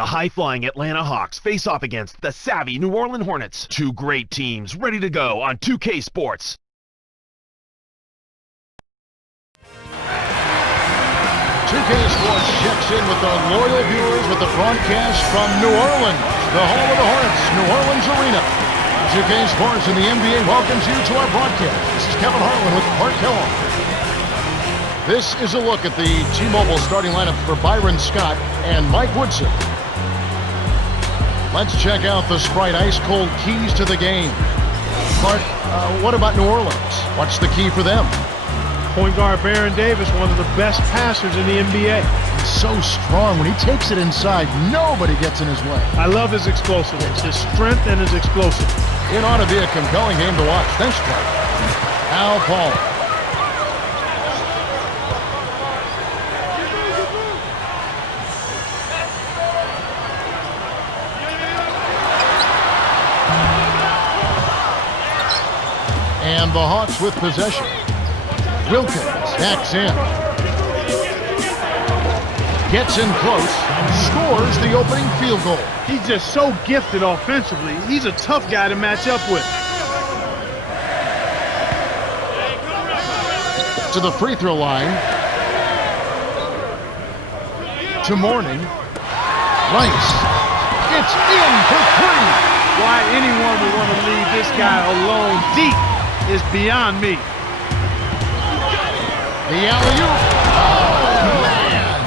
The high-flying Atlanta Hawks face off against the savvy New Orleans Hornets. Two great teams ready to go on 2K Sports. Sports checks in with our loyal viewers with the broadcast from New Orleans, the home of the Hornets, New Orleans Arena. 2K Sports and the NBA welcomes you to our broadcast. This is Kevin Harlan with Clark Kellogg. This is a look at the T-Mobile starting lineup for Byron Scott and Mike Woodson. Let's check out the Sprite ice-cold keys to the game. Clark, what about New Orleans? What's the key for them? Point guard Baron Davis, one of the best passers in the NBA. He's so strong. When he takes it inside, nobody gets in his way. I love his explosiveness, his strength and his explosive. It ought to be a compelling game to watch. Thanks, Clark. Al Paul. And the Hawks with possession. Wilkins backs in. Gets in close. Scores the opening field goal. He's just so gifted offensively. He's a tough guy to match up with. To the free throw line. To Mourning. Rice. It's in for three. Why anyone would want to leave this guy alone deep is beyond me. The alley-oop. Oh, man.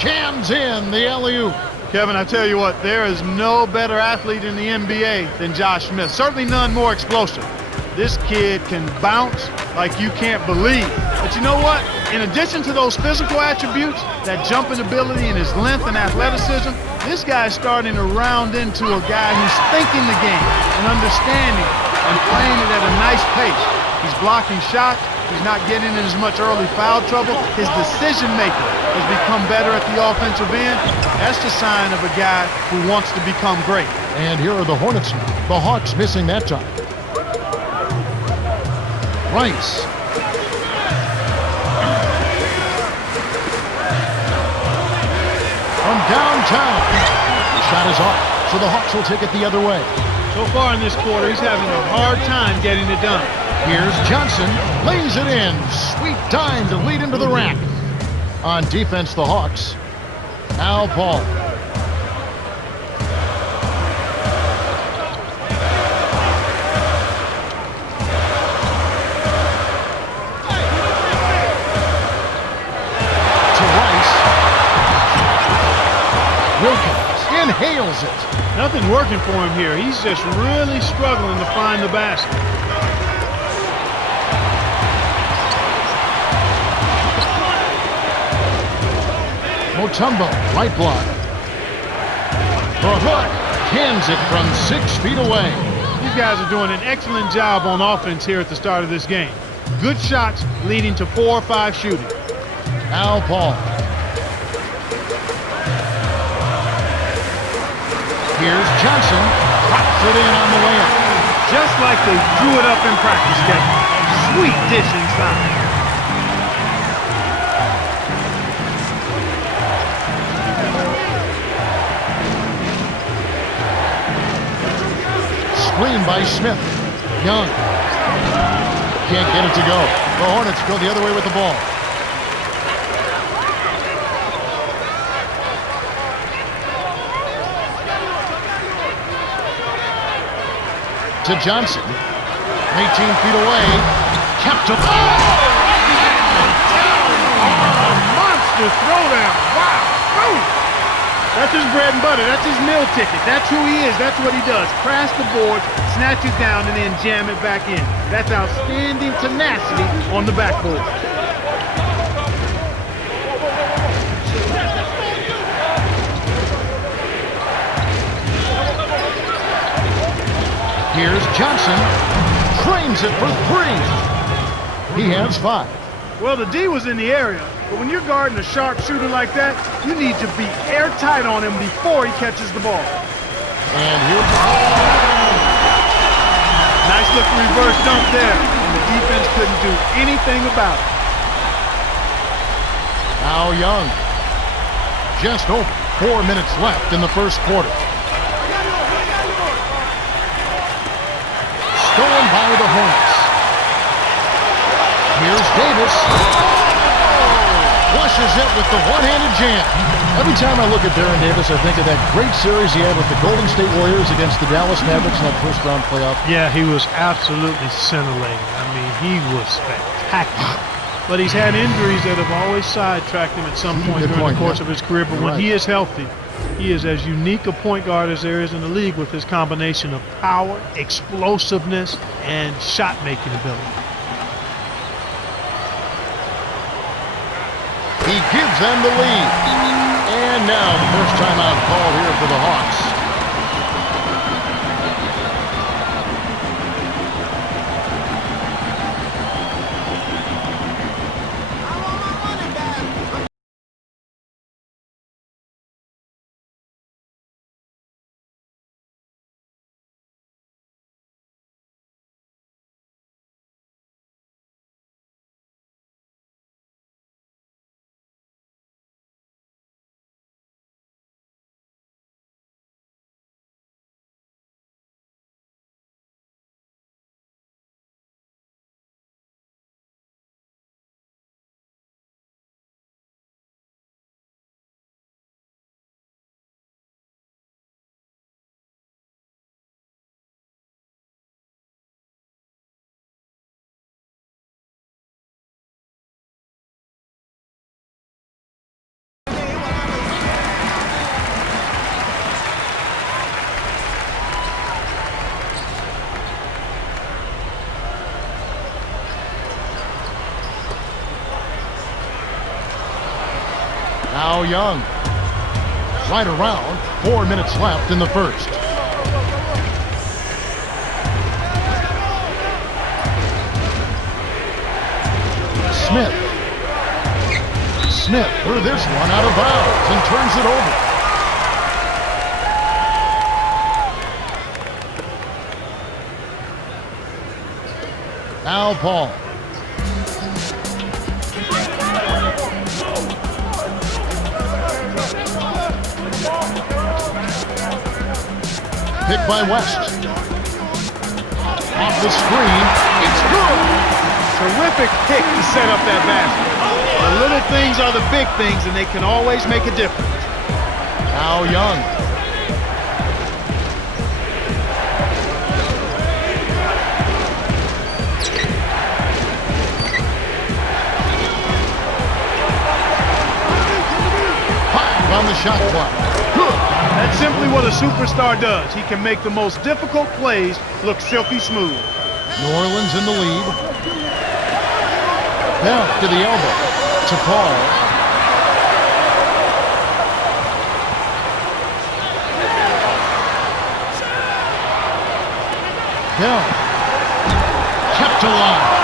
Jams in the alley-oop. Kevin, I tell you what, there is no better athlete in the NBA than Josh Smith. Certainly none more explosive. This kid can bounce like you can't believe. But you know what? In addition to those physical attributes, that jumping ability and his length and athleticism, this guy is starting to round into a guy who's thinking the game and understanding it and playing it at a nice pace. He's blocking shots. He's not getting in as much early foul trouble. His decision-making has become better at the offensive end. That's the sign of a guy who wants to become great. And here are the Hornets now. The Hawks missing that time. Rice. From downtown. The shot is off, so the Hawks will take it the other way. So far in this quarter, he's having a hard time getting it done. Here's Johnson, lays it in. Sweet dime to lead into the rack. On defense, the Hawks. Al Paul. To Rice. Wilkins inhales it. Nothing working for him here. He's just really struggling to find the basket. Mutombo, right block. The hook, cans it from 6 feet away. These guys are doing an excellent job on offense here at the start of this game. Good shots leading to 4 or 5 shooting. Al Paul. Here's Johnson, drops it in on the layup. Just like they drew it up in practice, Kevin. Sweet dish inside. Screen by Smith. Young. Can't get it to go. The Hornets go the other way with the ball. To Johnson. 18 feet away. Kept him. Oh! A monster throwdown. Wow. Ooh. That's his bread and butter. That's his meal ticket. That's who he is. That's what he does. Crash the board, snatch it down, and then jam it back in. That's outstanding tenacity on the backboard. Here's Johnson. Trains it for 3. He has 5. Well, the D was in the area, but when you're guarding a sharp shooter like that, you need to be airtight on him before he catches the ball. And here. Nice looking reverse dunk there, and the defense couldn't do anything about it. Now Young. Just open. 4 minutes left in the first quarter. Stolen by the Hornets. Here's Davis. Flushes it with the one-handed jam. Every time I look at Baron Davis, I think of that great series he had with the Golden State Warriors against the Dallas Mavericks in that first-round playoff. Yeah, he was absolutely scintillating. I mean, he was spectacular. But he's had injuries that have always sidetracked him at some point during the course of his career. But when he is healthy, he is as unique a point guard as there is in the league with his combination of power, explosiveness, and shot-making ability. He gives them the lead. And now the first timeout call here for the Hawks. Now Young. Right around. 4 minutes left in the first. Smith. Smith threw this one out of bounds and turns it over. Now Paul. Picked by West. Off the screen. It's good. Terrific pick to set up that basket. The little things are the big things, and they can always make a difference. Now Young. Five on the shot clock. Good. That's simply what a superstar does. He can make the most difficult plays look silky smooth. New Orleans in the lead. Bell to the elbow. To Paul. Bell. Kept alive.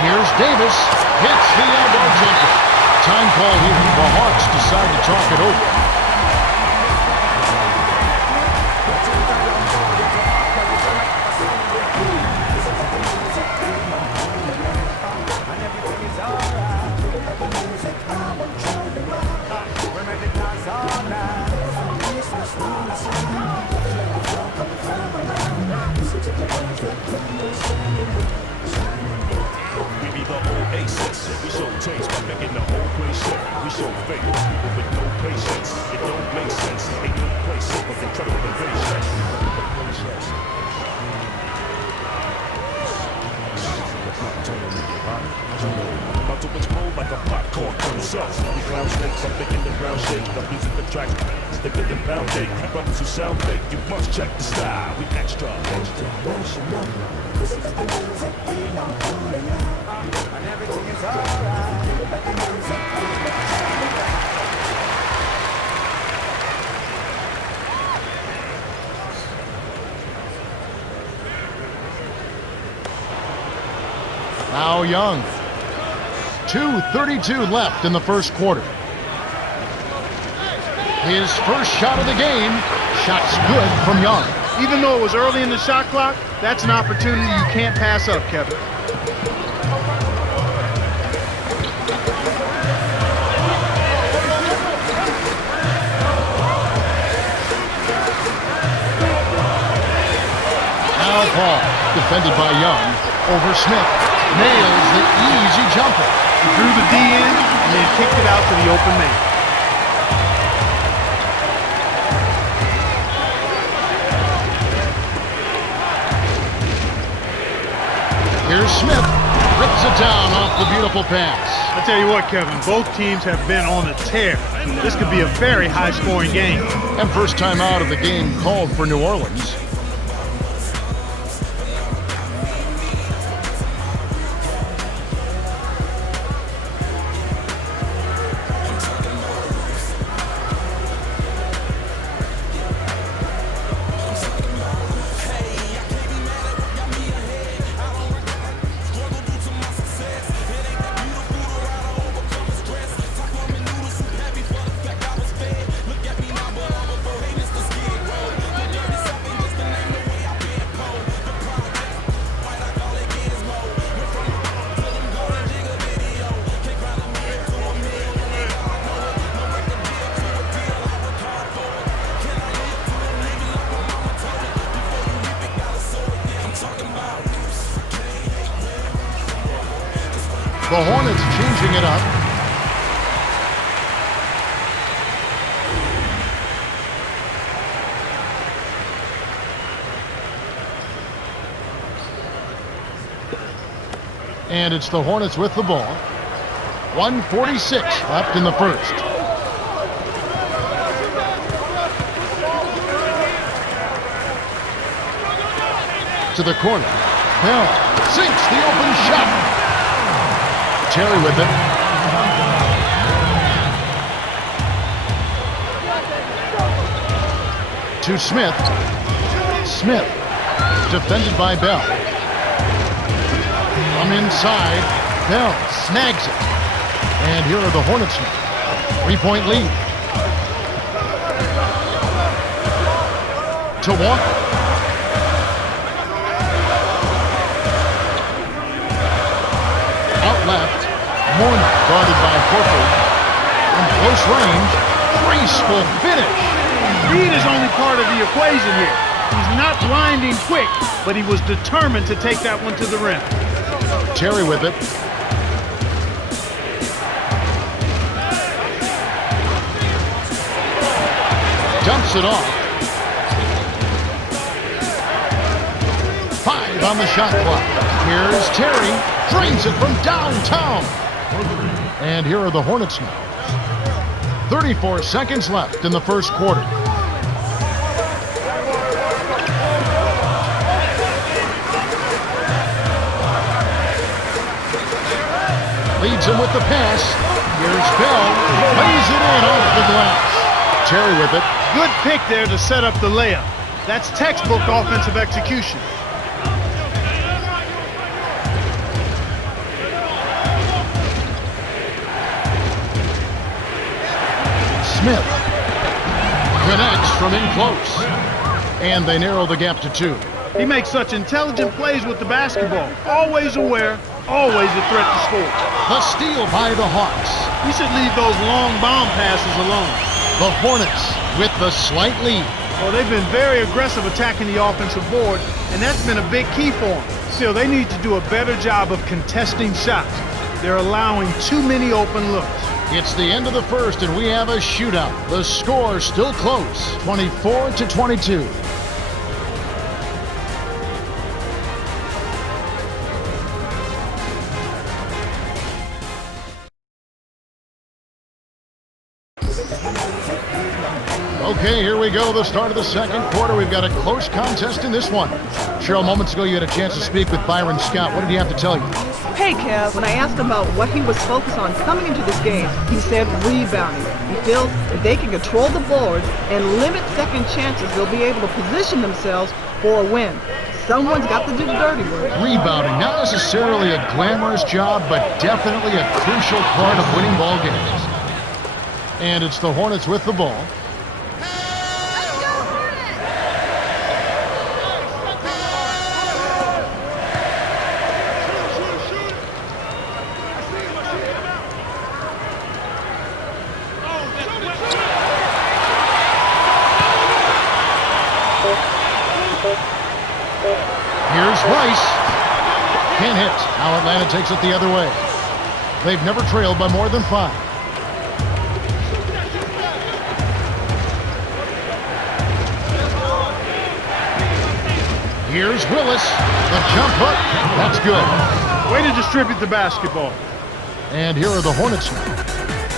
Here's Davis. Hits the elbow jumper. Time call here. The Hawks decide to talk it over. We show taste by making the whole place shake. We show faith with no patience. It don't make sense. Ain't no place for the trouble and patience. About to explode like a popcorn kernel. We clown snakes, I'm making the ground shake. The music attracts they get the pound cake. Brothers who sound fake, you must check the style. We extra. And everything is alright. Now Young. 2:32 left in the first quarter. His first shot of the game. Shot's good from Young. Even though it was early in the shot clock, that's an opportunity you can't pass up, Kevin. Paul, defended by Young. Over Smith. Nails the easy jumper. He drew the D in and then kicked it out to the open man. Here's Smith. Rips it down off the beautiful pass. I tell you what, Kevin, both teams have been on a tear. This could be a very high-scoring game. And first time out of the game called for New Orleans. The Hornets changing it up. And it's the Hornets with the ball. 1:46 left in the first. To the corner. Bell sinks the open shot. Terry with it. To Smith. Smith. Defended by Bell. From inside. Bell snags it. And here are the Hornets now. 3-point lead. To Walker. Out left. Warner guarded by Horford. From close range, graceful finish. Speed is only part of the equation here. He's not blinding quick, but he was determined to take that one to the rim. Terry with it. Dumps it off. 5 on the shot clock. Here's Terry. Drains it from downtown. And here are the Hornets now. 34 seconds left in the first quarter. Leads him with the pass. Here's Bell. Lays it in off the glass. Terry with it. Good pick there to set up the layup. That's textbook offensive execution. Smith connects from in close. And they narrow the gap to 2. He makes such intelligent plays with the basketball. Always aware, always a threat to score. The steal by the Hawks. We should leave those long bomb passes alone. The Hornets with the slight lead. Well, they've been very aggressive attacking the offensive board, and that's been a big key for them. Still, they need to do a better job of contesting shots. They're allowing too many open looks. It's the end of the first, and we have a shootout. The score still close, 24-22. Okay, here we go, the start of the second quarter. We've got a close contest in this one. Cheryl, moments ago you had a chance to speak with Byron Scott. What did he have to tell you? Hey, Kev, when I asked him about what he was focused on coming into this game, he said rebounding. He feels if they can control the boards and limit second chances, they'll be able to position themselves for a win. Someone's got to do the dirty work. Rebounding, not necessarily a glamorous job, but definitely a crucial part of winning ball games. And it's the Hornets with the ball. Can't hit. Now Atlanta takes it the other way. They've never trailed by more than 5. Here's Willis. The jump hook. That's good. Way to distribute the basketball. And here are the Hornets now,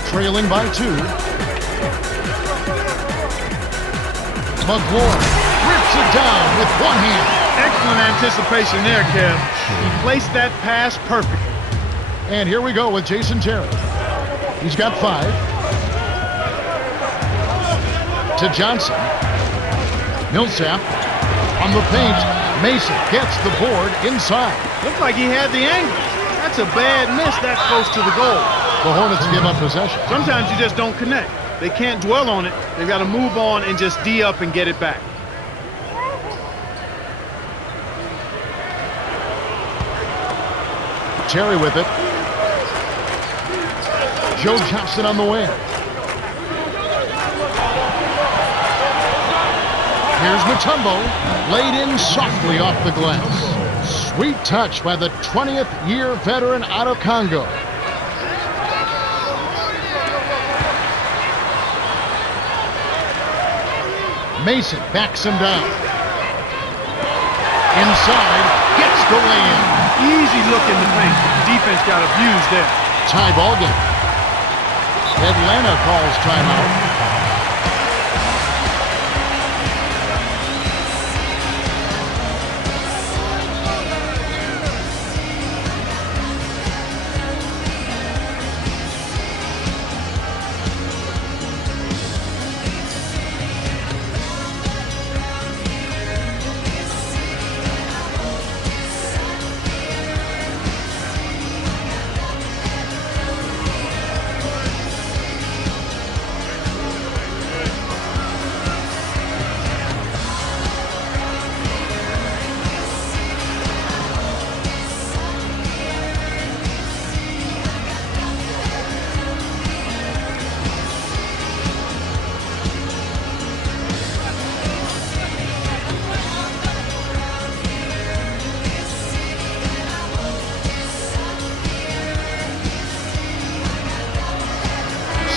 trailing by 2. McLaurin rips it down with one hand. Excellent anticipation there, Kev. He placed that pass perfectly. And here we go with Jason Terry. He's got 5. To Johnson. Millsap on the paint. Mason gets the board inside. Looked like he had the angle. That's a bad miss that close to the goal. The Hornets give up possession. Sometimes you just don't connect. They can't dwell on it. They've got to move on and just D up and get it back. Terry with it. Joe Johnson on the wing. Here's Mutombo, laid in softly off the glass. Sweet touch by the 20th year veteran out of Congo. Mason backs him down. Inside, gets the lay-in. Easy look in the paint. Defense got abused there. Tie ball game. Atlanta calls timeout.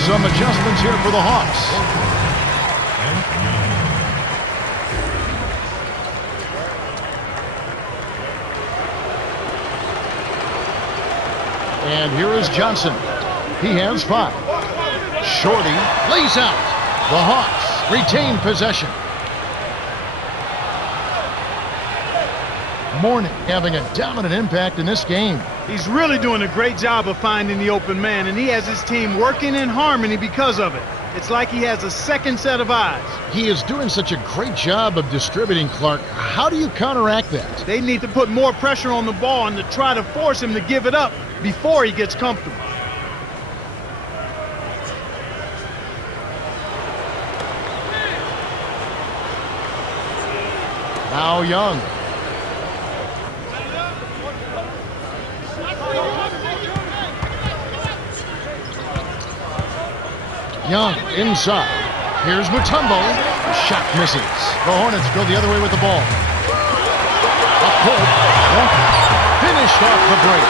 Some adjustments here for the Hawks. And here is Johnson. He has 5. Shorty lays out. The Hawks retain possession. Mourning having a dominant impact in this game. He's really doing a great job of finding the open man, and he has his team working in harmony because of it. It's like he has a second set of eyes. He is doing such a great job of distributing, Clark. How do you counteract that? They need to put more pressure on the ball and to try to force him to give it up before he gets comfortable. Now Young. Young inside. Here's Mutombo. The shot misses. The Hornets go the other way with the ball. Up court. Walker. Finished off the break.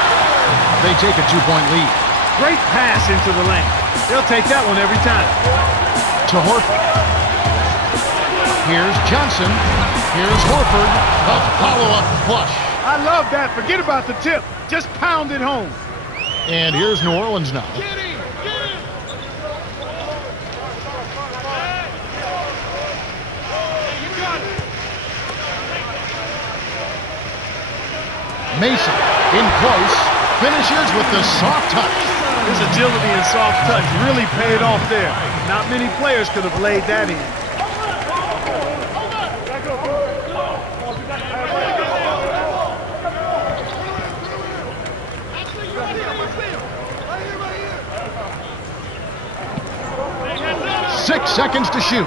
They take a 2-point lead. Great pass into the lane. They'll take that one every time. To Horford. Here's Johnson. Here's Horford. A follow-up flush. I love that. Forget about the tip. Just pound it home. And here's New Orleans now. Mason in close, finishes with the soft touch. His agility and soft touch really paid off there. Not many players could have laid that in. Six seconds to shoot.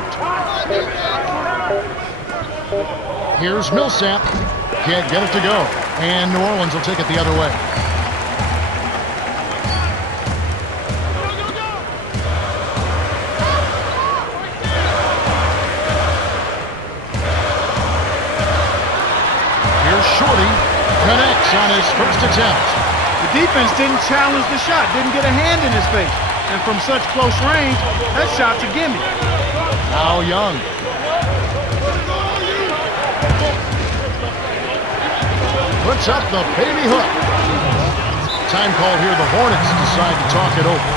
Here's Millsap. Can't get it to go. And New Orleans will take it the other way. Here's Shorty. Connects. on his first attempt. The defense didn't challenge the shot, didn't get a hand in his face. And from such close range, that shot's a gimme. Now Young. Puts up the baby hook. Time call here. The Hornets decide to talk it over.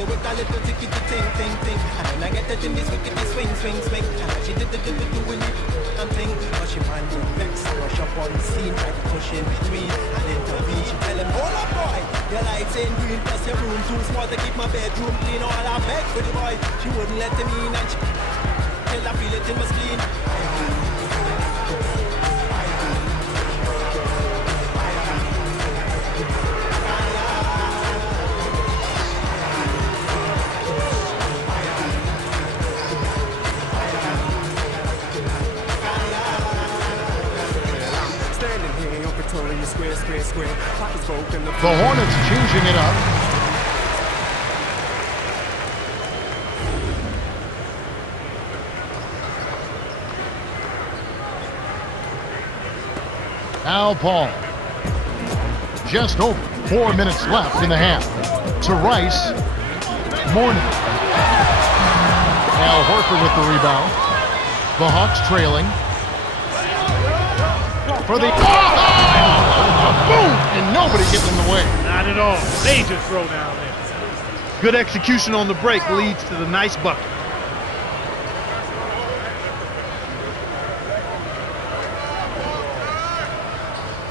So with a little tickety ting ting ting, and then I get the in this wickety swing swing swing, and she did doing it and thing, but she man get vexed, rush up on the scene, try to push in between and intervene. She tell him, hold up boy, your lights ain't green, plus your room too small to keep my bedroom clean. All I beg for the boy, she wouldn't let him in, and she till I feel it in my spleen. The Hornets changing it up. Now Paul. Just over 4 minutes left in the half. To Rice. Morning. Al Horford with the rebound. The Hawks trailing. For the... Boom! And nobody getting in the way. Not at all. Major throw down there. Good execution on the break leads to the nice bucket.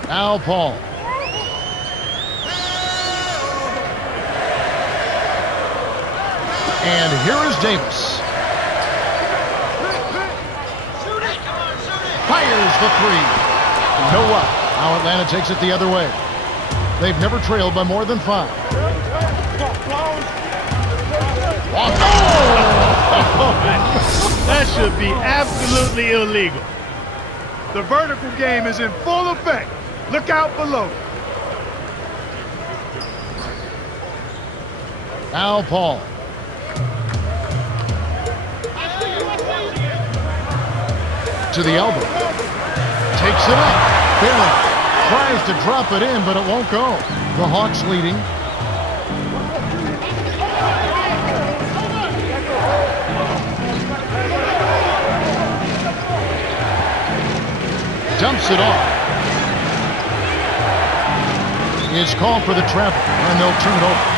Now Paul. And here is Davis. Fires the three. No what? Now Atlanta takes it the other way. They've never trailed by more than 5. That should be absolutely illegal. The vertical game is in full effect. Look out below. Now Paul. To the elbow. Takes it up. Barely. Tries to drop it in, but it won't go. The Hawks leading. Dumps it off. Is called for the travel, and they'll turn it over.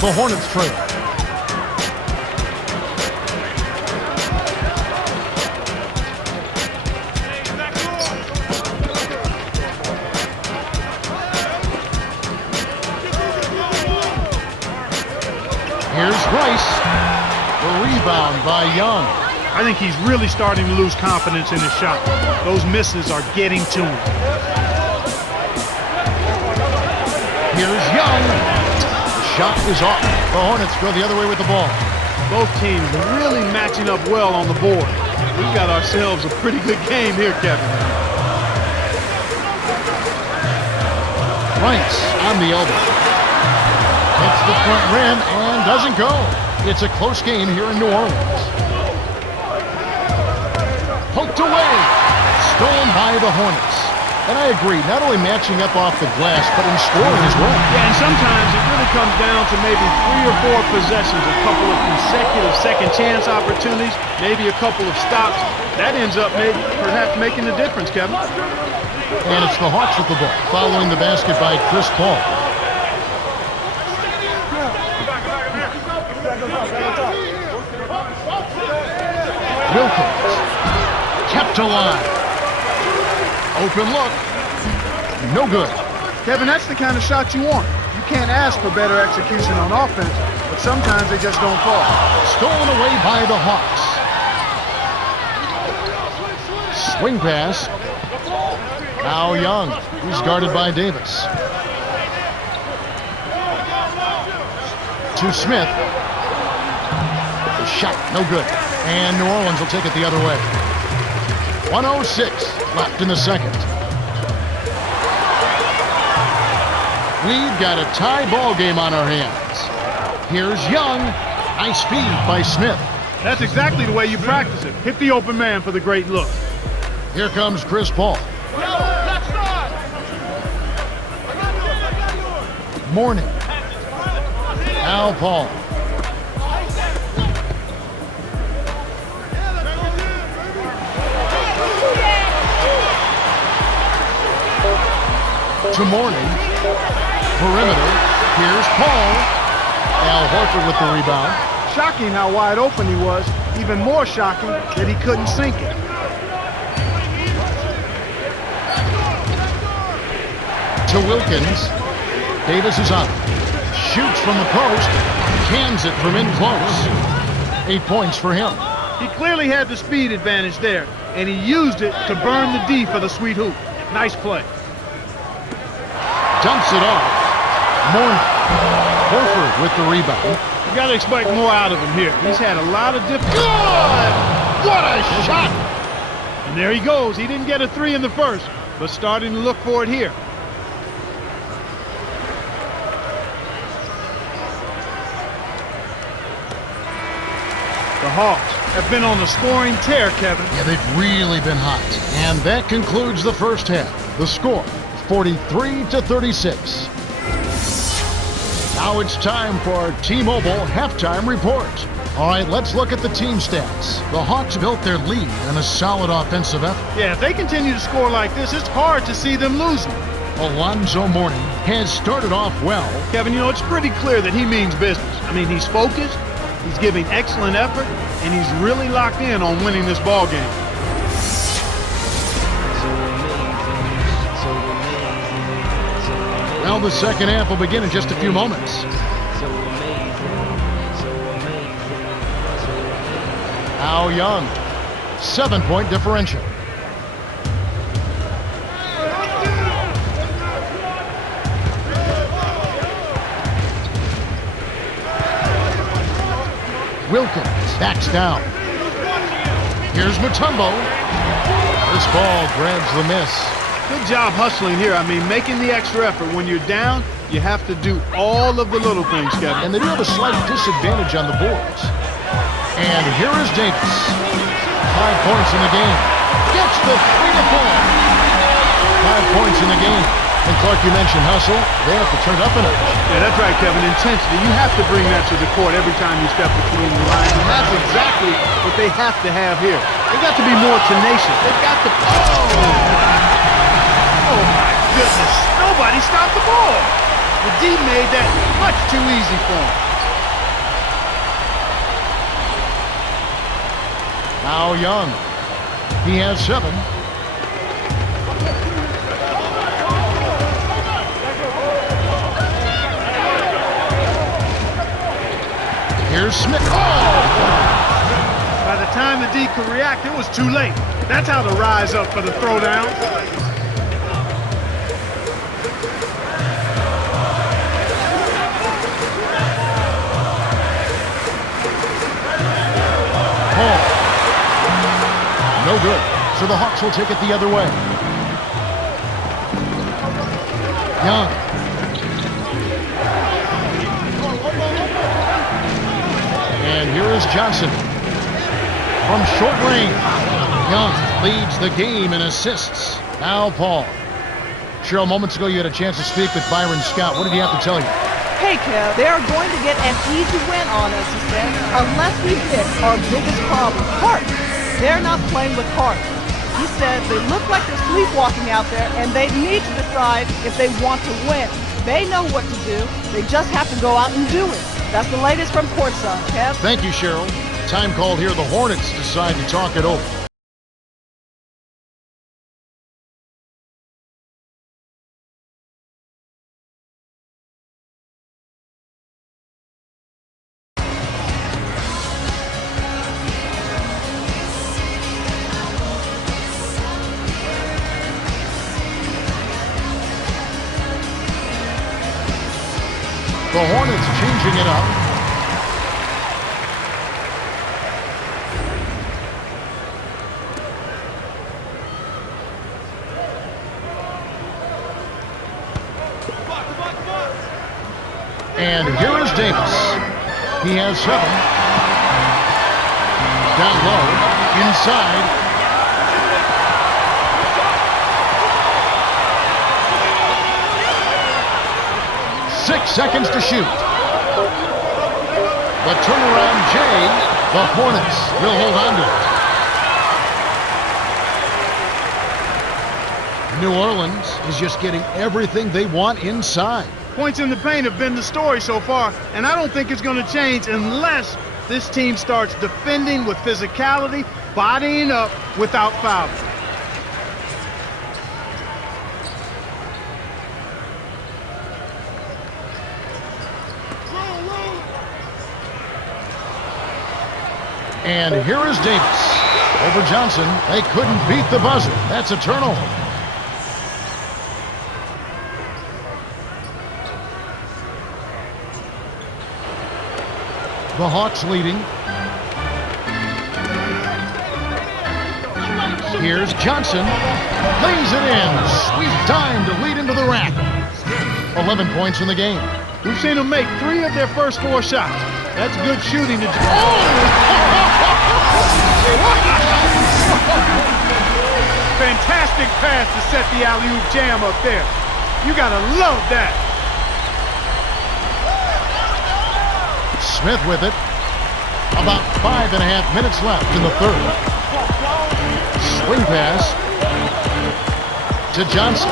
The Hornets trail. Here's Rice. The rebound by Young. I think he's really starting to lose confidence in his shot. Those misses are getting to him. Here's Young. Shot is off. The Hornets go the other way with the ball. Both teams really matching up well on the board. We've got ourselves a pretty good game here, Kevin. Rice on the elbow. Hits the front rim and doesn't go. It's a close game here in New Orleans. Poked away. Stolen by the Hornets. And I agree, not only matching up off the glass, but in scoring as well. Yeah, and sometimes it really comes down to maybe 3 or 4 possessions, a couple of consecutive second chance opportunities, maybe a couple of stops. That ends up perhaps making the difference, Kevin. And it's the Hawks with the ball, following the basket by Chris Paul. Wilkins kept alive. Open look. No good. Kevin, that's the kind of shot you want. You can't ask for better execution on offense, but sometimes they just don't fall. Stolen away by the Hawks. Swing pass. Now Young. He's guarded by Davis. To Smith. shot, no good. And New Orleans will take it the other way. 1:06 left in the second. We've got a tie ball game on our hands. Here's Young. Nice feed by Smith. That's exactly the way you practice it. Hit the open man for the great look. Here comes Chris Paul. Morning. Al Paul. To Morning. Perimeter. Here's Paul. Al Horford with the rebound. Shocking how wide open he was. Even more shocking that he couldn't sink it. To Wilkins. Davis is up. Shoots from the post. Cans it from in close. 8 points for him. He clearly had the speed advantage there, and he used it to burn the D for the sweet hoop. Nice play. Dumps it off. Morning. Horford with the rebound. You got to expect more out of him here. He's had a lot of different... Good! What a shot! And there he goes. He didn't get a three in the first, but starting to look for it here. The Hawks have been on a scoring tear, Kevin. Yeah, they've really been hot. And that concludes the first half. The score, 43-36. Now it's time for our T-Mobile halftime report. All right, let's look at the team stats. The Hawks built their lead in a solid offensive effort. Yeah, if they continue to score like this, it's hard to see them losing. Alonzo Mourning has started off well. Kevin, you know, it's pretty clear that he means business. I mean, he's focused, he's giving excellent effort, and he's really locked in on winning this ball game. Well, the second half will begin in just a few moments. How Young, 7-point differential. Wilkins backs down. Here's Mutombo. This ball grabs the miss. Good job hustling here. I mean, making the extra effort. When you're down, you have to do all of the little things, Kevin. And they do have a slight disadvantage on the boards. And here is Davis. 5 points in the game. Gets the 3 to fall. 5 points in the game. And Clark, you mentioned hustle. They have to turn it up a notch. Yeah, that's right, Kevin. Intensity. You have to bring that to the court every time you step between the lines. And that's exactly what they have to have here. They've got to be more tenacious. They've got to... Oh, my goodness. Nobody stopped the ball. The D made that much too easy for him. Now Young. He has 7. Here's Smith. By the time the D could react, it was too late. That's how to rise up for the throwdown. Paul. No good. So the Hawks will take it the other way. Young. And here is Johnson. From short range, Young leads the game in assists. Now Paul. Cheryl, moments ago you had a chance to speak with Byron Scott. What did he have to tell you? Hey, Kev, they are going to get an easy win on us, he said, unless we fix our biggest problem, heart. They're not playing with heart. He said they look like they're sleepwalking out there, and they need to decide if they want to win. They know what to do. They just have to go out and do it. That's the latest from courtside, Kev. Thank you, Cheryl. Time called here. The Hornets decide to talk it over. The Hornets changing it up. And here is Davis. He has 7. Down low, inside. Six seconds to shoot. The turnaround J, the Hornets will hold on to it. New Orleans is just getting everything they want inside. Points in the paint have been the story so far, and I don't think it's going to change unless this team starts defending with physicality, bodying up without fouling. And here is Davis. Over Johnson. They couldn't beat the buzzer. That's a turnover. The Hawks leading. Here's Johnson. Lays it in. Sweet time to lead into the rack. 11 points in the game. We've seen them make 3 of their first 4 shots. That's good shooting. Fantastic pass to set the alley-oop jam up there. You gotta love that. Smith with it. About 5.5 minutes left in the third. Swing pass to Johnson.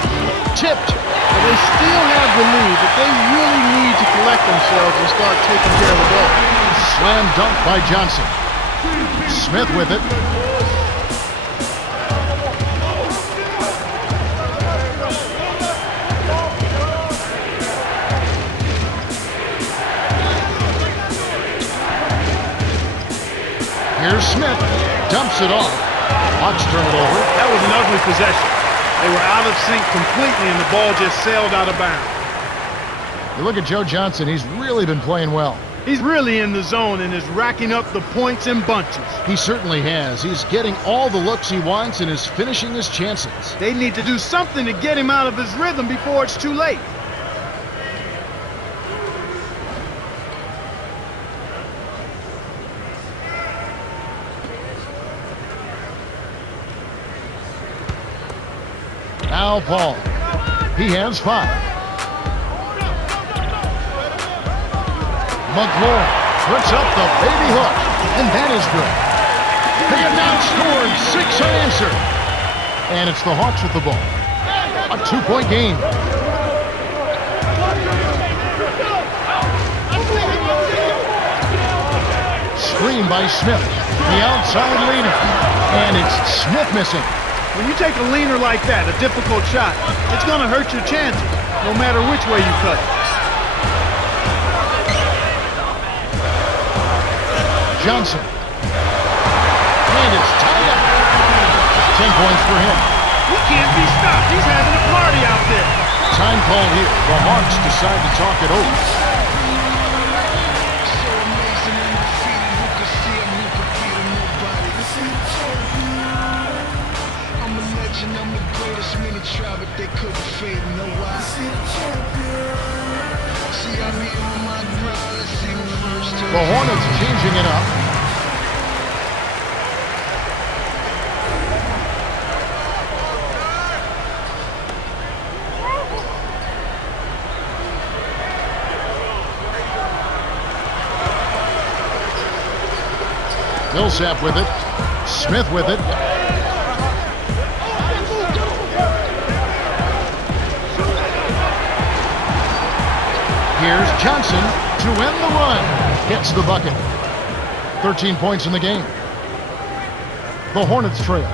Tipped. But they still have the lead, but they really need to collect themselves and start taking care of the ball. Slam dunk by Johnson. Smith with it. Here's Smith. Dumps it off. Hawks turn it over. That was an ugly possession. They were out of sync completely, and the ball just sailed out of bounds. You look at Joe Johnson. He's really been playing well. He's really in the zone and is racking up the points in bunches. He certainly has. He's getting all the looks he wants and is finishing his chances. They need to do something to get him out of his rhythm before it's too late. Now Paul. He has 5. McLaurin puts up the baby hook, and that is good. They have now scored 6 unanswered. And it's the Hawks with the ball. A 2-point game. Screen by Smith. The outside leaner. And it's Smith missing. When you take a leaner like that, a difficult shot, it's going to hurt your chances, no matter which way you cut it. Johnson. And it's tied up. 10 points for him. He can't be stopped. He's having a party out there. Time called here. The Hawks decide to talk it over. The Hornets changing it up. Millsap with it. Smith with it. Here's Johnson to end the run. Gets the bucket. 13 points in the game. The Hornets trail.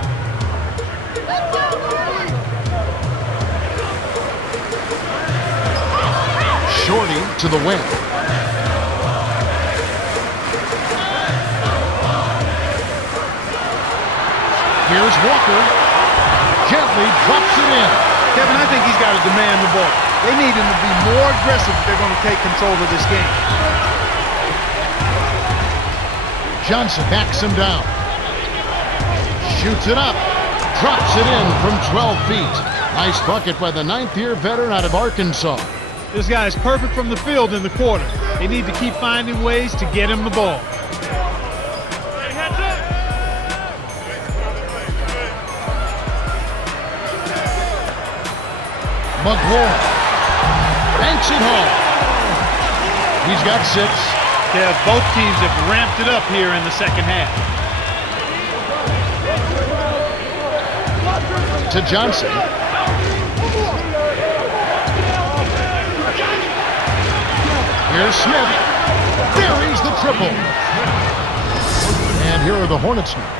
Shorty to the wing. Here's Walker. Gently drops it in. Kevin, I think he's got to demand the ball. They need him to be more aggressive if they're going to take control of this game. Johnson backs him down. Shoots it up. Drops it in from 12 feet. Nice bucket by the 9th-year veteran out of Arkansas. This guy is perfect from the field in the quarter. They need to keep finding ways to get him the ball. McLaurin banks it home. He's got 6. Yeah, both teams have ramped it up here in the second half. To Johnson. Here's Smith. Buries the triple. And here are the Hornets now.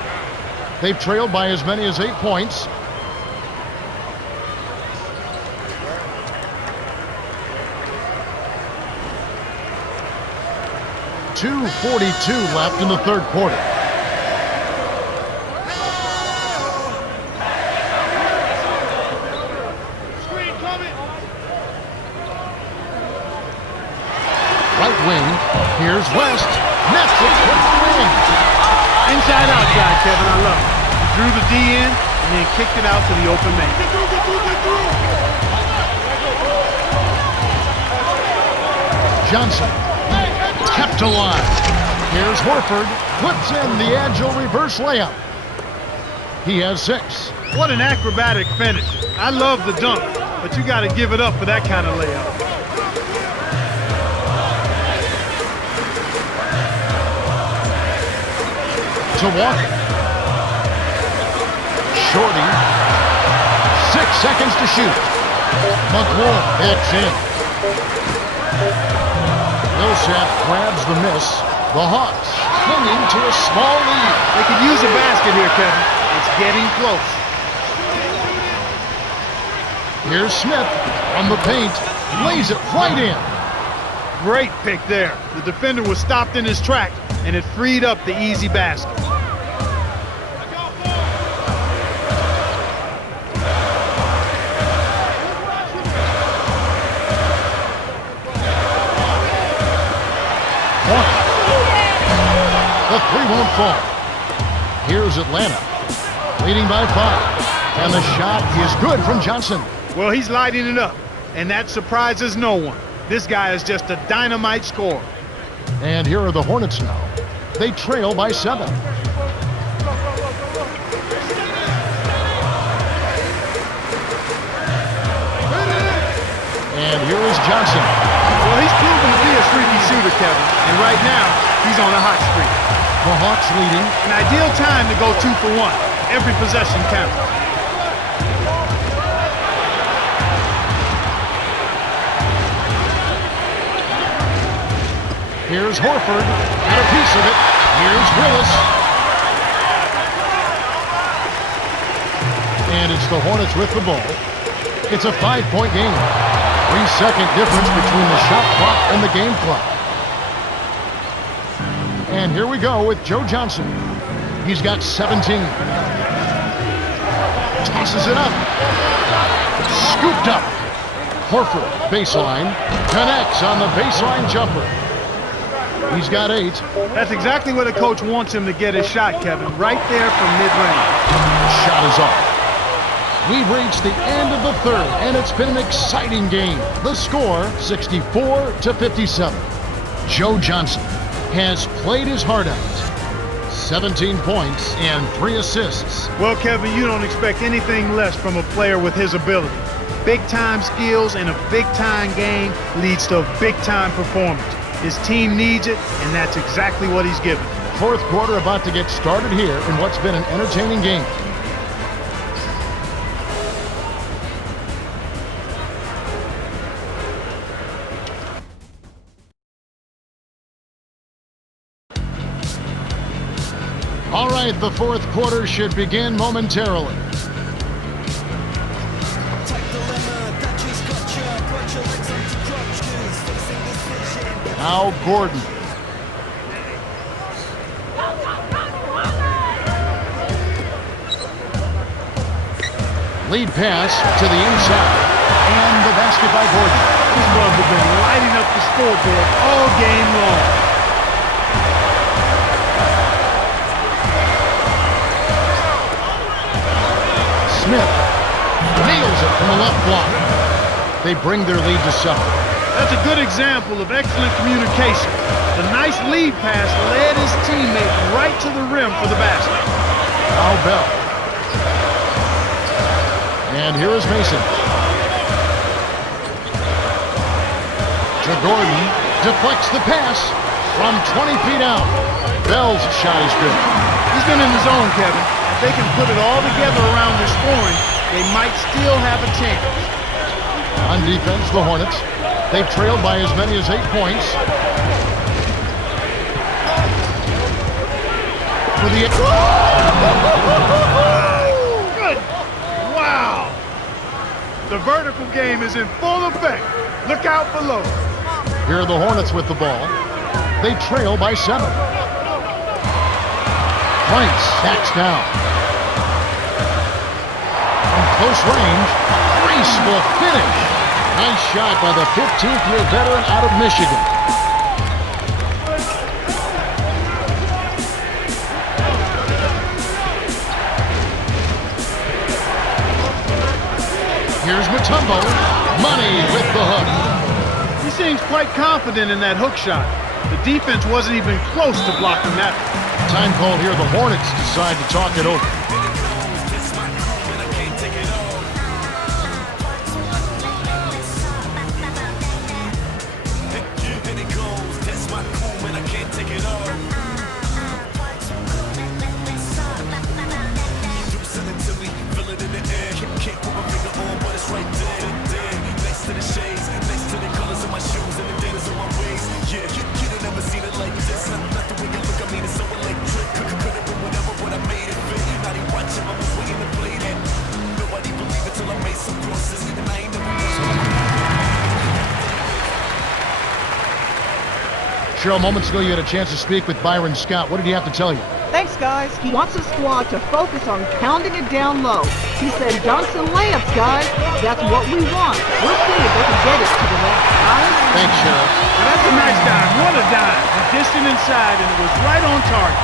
They've trailed by as many as 8 points. .242 left in the third quarter. Right wing, here's West. Nets it with the wing. Inside outside, Kevin, I love it. He drew the D in and then kicked it out to the open man. Johnson kept alive. Here's Horford, puts in the agile reverse layup. He has 6. What an acrobatic finish. I love the dunk, but you got to give it up for that kind of layup. To Walker. Shorty. 6 seconds to shoot. McLaurin hits in. Millsap grabs the miss. The Hawks clinging to a small lead. They could use a basket here, Kevin. It's getting close. Here's Smith on the paint. Lays it right in. Great pick there. The defender was stopped in his track, and it freed up the easy basket. The 3 won't fall. Here's Atlanta, leading by 5. And the shot is good from Johnson. Well, he's lighting it up, and that surprises no one. This guy is just a dynamite scorer. And here are the Hornets now. They trail by 7. And here is Johnson. Well, he's proven to be a streaky shooter, Kevin, and right now, he's on a hot streak. The Hawks leading. An ideal time to go 2 for 1. Every possession counts. Here's Horford. Got a piece of it. Here's Willis. And it's the Hornets with the ball. It's a 5-point game. 3-second difference between the shot clock and the game clock. And here we go with Joe Johnson. He's got 17. Tosses it up. Scooped up. Horford, baseline. Connects on the baseline jumper. He's got 8. That's exactly where the coach wants him to get his shot, Kevin. Right there from mid-range. Shot is off. We've reached the end of the third, and it's been an exciting game. The score, 64-57. Joe Johnson has played his heart out. 17 points and 3 assists. Well, Kevin, you don't expect anything less from a player with his ability. Big-time skills in a big-time game leads to a big-time performance. His team needs it, and that's exactly what he's given. Fourth quarter about to get started here in what's been an entertaining game. All right, the fourth quarter should begin momentarily. Now Gordon. Lead pass to the inside. And the basket by Gordon. These bugs have been lighting up the scoreboard all game long. Smith nails it from the left block. They bring their lead to 7. That's a good example of excellent communication. The nice lead pass led his teammate right to the rim for the basket. Now Bell. And here is Mason. To Gordon. Deflects the pass from 20 feet out. Bell's shot is good. He's been in the zone, Kevin. If they can put it all together around their scoring, they might still have a chance. On defense, the Hornets. They've trailed by as many as 8 points. For the... Good. Wow. The vertical game is in full effect. Look out below. Here are the Hornets with the ball. They trail by 7. Franks backs down. From close range, graceful finish. Nice shot by the 15th-year veteran out of Michigan. Here's Mutombo. Money with the hook. He seems quite confident in that hook shot. The defense wasn't even close to blocking that. Time call here. The Hornets decide to talk it over. Cheryl, moments ago you had a chance to speak with Byron Scott. What did he have to tell you? Thanks, guys. He wants the squad to focus on pounding it down low. He said dunks and layups, guys. That's what we want. We'll see if they can get it to the net. Guys? Thanks, Cheryl. Well, that's a nice dime. What a dime. He dished it inside, and it was right on target.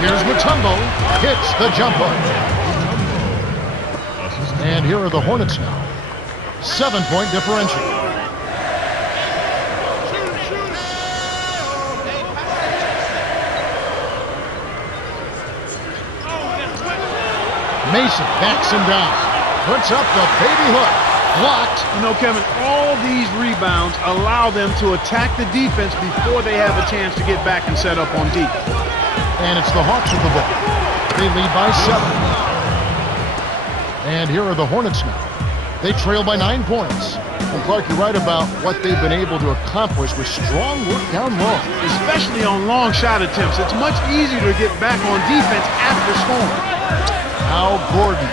Here's Mutombo. Hits the jumper. And here are the Hornets now. 7-point differential. Mason backs him down. Puts up the baby hook. Blocked. You know, Kevin, all these rebounds allow them to attack the defense before they have a chance to get back and set up on D. And it's the Hawks with the ball. They lead by 7. And here are the Hornets now. They trail by 9 points. And Clark, you're right about what they've been able to accomplish with strong work down low. Especially on long shot attempts. It's much easier to get back on defense after scoring. Now Gordon.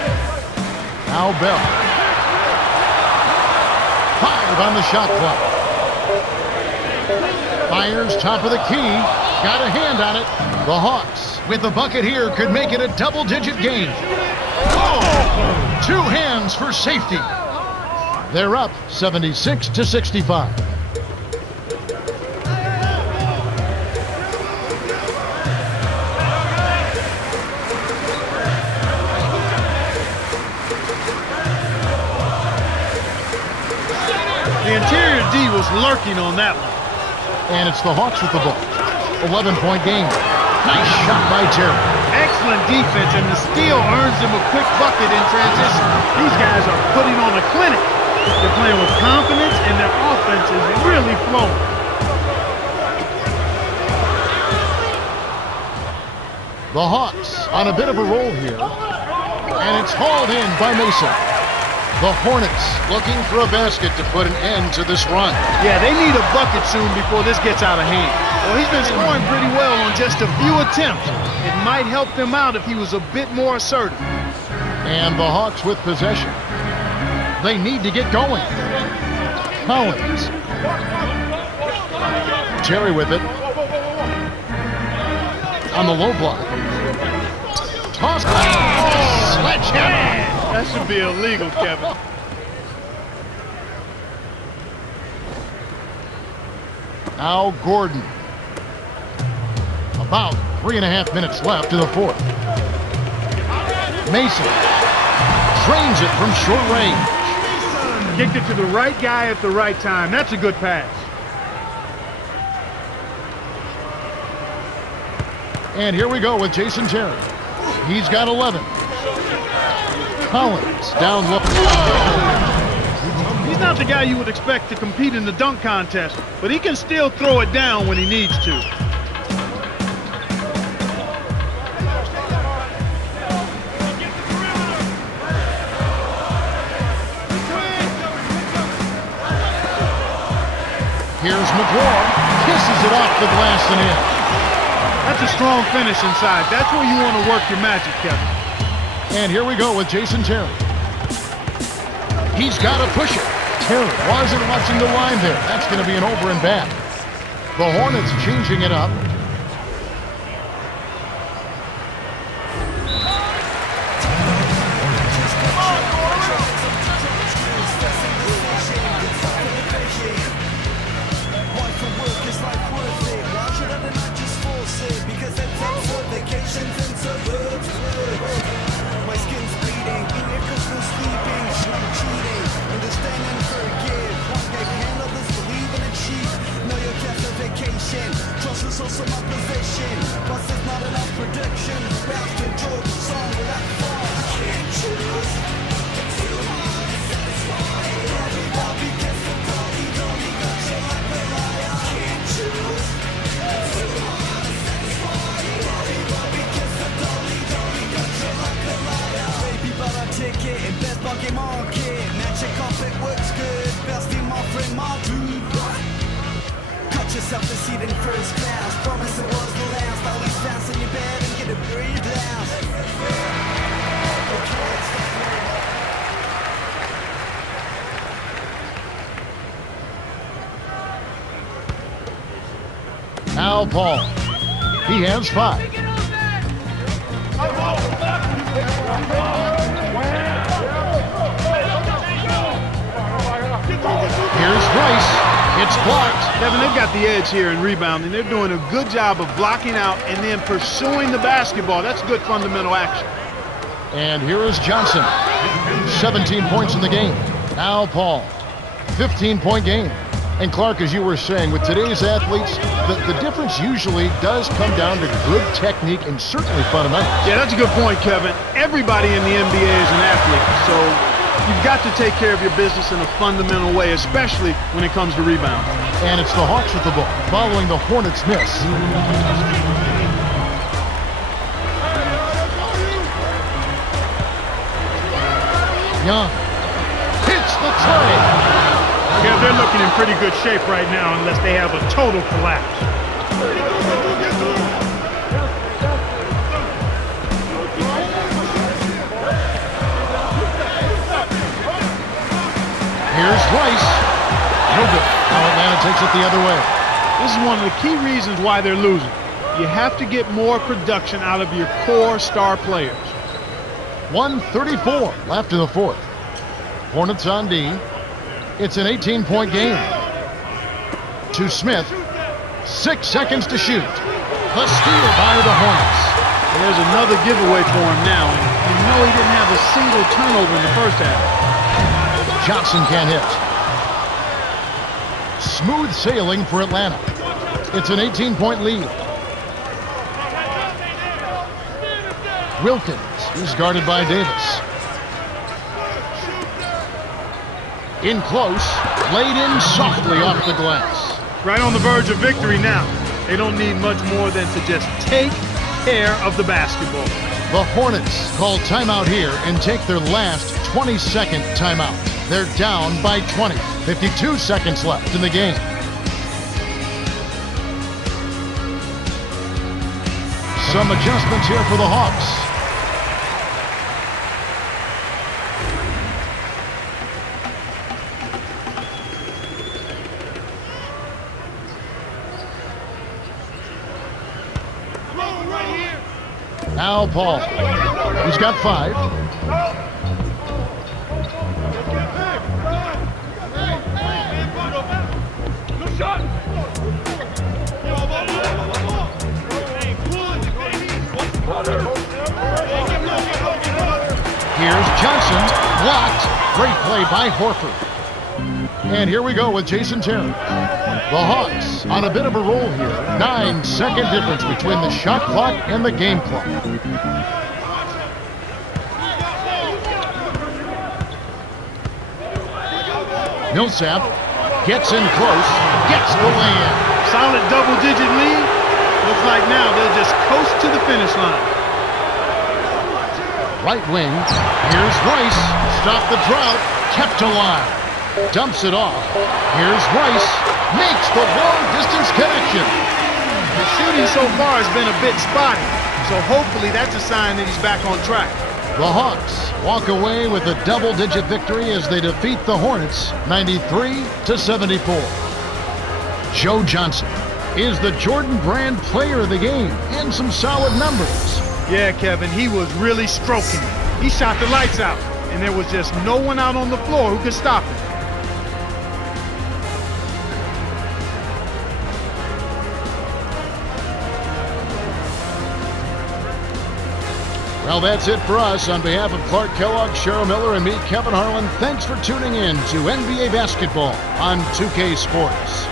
Now Bell. 5 on the shot clock. Fires top of the key. Got a hand on it. The Hawks, with the bucket here, could make it a double-digit game. Oh! 2 hands for safety. They're up 76-65. The interior D was lurking on that one. And it's the Hawks with the ball. 11-point game. Nice shot by Terry. Excellent defense, and the steal earns them a quick bucket in transition. These guys are putting on a clinic. They're playing with confidence, and their offense is really flowing. The Hawks on a bit of a roll here. And it's hauled in by Mason. The Hornets looking for a basket to put an end to this run. Yeah, they need a bucket soon before this gets out of hand. Well, he's been scoring pretty well on just a few attempts. It might help them out if he was a bit more assertive. And the Hawks with possession. They need to get going. Collins. Terry with it. On the low block. Toss. Oh, sledgehammer. That should be illegal, Kevin. Now Gordon. About 3.5 minutes left in the fourth. Mason drains it from short range. Kicked it to the right guy at the right time. That's a good pass. And here we go with Jason Terry. He's got 11. Collins down low. He's not the guy you would expect to compete in the dunk contest, but he can still throw it down when he needs to. Here's McGraw. Kisses it off the glass and in. That's a strong finish inside. That's where you want to work your magic, Kevin. And here we go with Jason Terry. He's got to push it. Terry wasn't watching the line there. That's going to be an over and back. The Hornets changing it up. Yourself a seat in first class. Promise it was the last. Always fast in your bed and get a breathe last. Now Paul. He has 5. Here's Rice. It's blocked. Kevin, they've got the edge here in rebounding. They're doing a good job of blocking out and then pursuing the basketball. That's good fundamental action. And here is Johnson. 17 points in the game. Now Paul. 15-point game. And Clark, as you were saying, with today's athletes, the difference usually does come down to good technique and certainly fundamentals. Yeah, that's a good point, Kevin. Everybody in the NBA is an athlete, so you've got to take care of your business in a fundamental way, especially when it comes to rebound. And it's the Hawks with the ball, following the Hornets' miss. Young hits the tray. Yeah, they're looking in pretty good shape right now unless they have a total collapse. Here's Rice. No good. Now Atlanta takes it the other way. This is one of the key reasons why they're losing. You have to get more production out of your core star players. 1:34 left in the fourth. Hornets on D. It's an 18-point game. To Smith. 6 seconds to shoot. The steal by the Hornets. And there's another giveaway for him now. You know he didn't have a single turnover in the first half. Johnson can't hit. Smooth sailing for Atlanta. It's an 18-point lead. Wilkins is guarded by Davis. In close, laid in softly off the glass. Right on the verge of victory now. They don't need much more than to just take care of the basketball. The Hornets call timeout here and take their last 22nd timeout. They're down by 20. 52 seconds left in the game. Some adjustments here for the Hawks. Now Paul. He's got 5. Here's Johnson, blocked. Great play by Horford. And here we go with Jason Terry. The Hawks on a bit of a roll here. 9-second difference between the shot clock and the game clock. Millsap gets in close, gets the layup. Solid double-digit lead. Looks like now they'll just coast to the finish line. Right wing, here's Rice. Stop the drought, kept alive. Dumps it off. Here's Rice. Makes the long-distance connection. The shooting so far has been a bit spotty, so hopefully that's a sign that he's back on track. The Hawks walk away with a double-digit victory as they defeat the Hornets 93-74. Joe Johnson is the Jordan Brand player of the game and some solid numbers. Yeah, Kevin, he was really stroking it. He shot the lights out, and there was just no one out on the floor who could stop him. Well, that's it for us. On behalf of Clark Kellogg, Cheryl Miller, and me, Kevin Harlan, thanks for tuning in to NBA Basketball on 2K Sports.